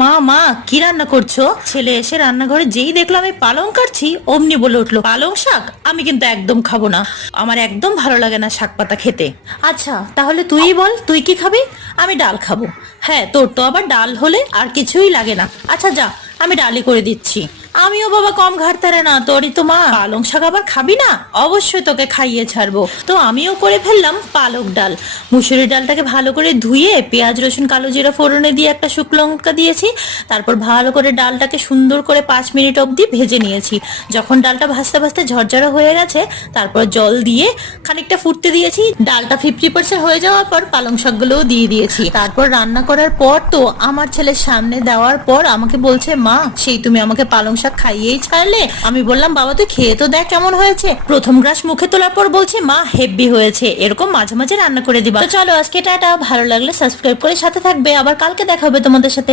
মা মা, কি রান্না করছো? ছেলে এসে রান্নাঘরে যেই দেখলো আমি পালং কাটছি, অমনি বলে উঠলো, পালং শাক? আমি কিন্তু একদম খাবো না, আমার একদম ভালো লাগে না শাক পাতা খেতে। আচ্ছা তাহলে তুই বল, তুই কি খাবি? আমি ডাল খাবো। হ্যাঁ, তোর তো আবার ডাল হলে আর কিছুই লাগে না। আচ্ছা যা, আমি ডালই করে দিচ্ছি। আমিও বাবা কম ঘাটতারে না, তোরই তো মা। পালং শাক আবার খাবি না? অবশ্যই তোকে খাইয়ে ছাড়বো। তো আমিও করে ফেললাম পালক ডাল। মুসুরির ডালটাকে ভালো করে ধুয়ে পেঁয়াজ রসুন কালো জিরা ফোড়নে দিয়ে একটা শুকনো লঙ্কা দিয়েছি। তারপর ভালো করে ডালটাকে সুন্দর করে 5 মিনিট অবধি ভেজে নিয়েছি। যখন ডালটা ভাজতে ভাজতে ঝরঝরা হয়ে গেছে, তারপর জল দিয়ে খানিকটা ফুটতে দিয়েছি। ডালটা 50% হয়ে যাওয়ার পর পালং শাকগুলোও দিয়ে দিয়েছি। তারপর রান্না করার পর তো আমার ছেলের সামনে দেওয়ার পর আমাকে বলছে, মা সেই তুমি আমাকে পালং শাক খাইয়েই ছাড়লে। আমি বললাম, বাবা তুই খেয়ে তো দেখ কেমন হয়েছে। প্রথম গ্রাস মুখে তোলার পর বলছে, মা হেব্বি হয়েছে। এরকম মাঝে মাঝে রান্না করে দিবা। তো চলো আজকে টাটা, ভালো লাগলে সাবস্ক্রাইব করে সাথে থাকবে। আবার কালকে দেখা হবে তোমাদের সাথে।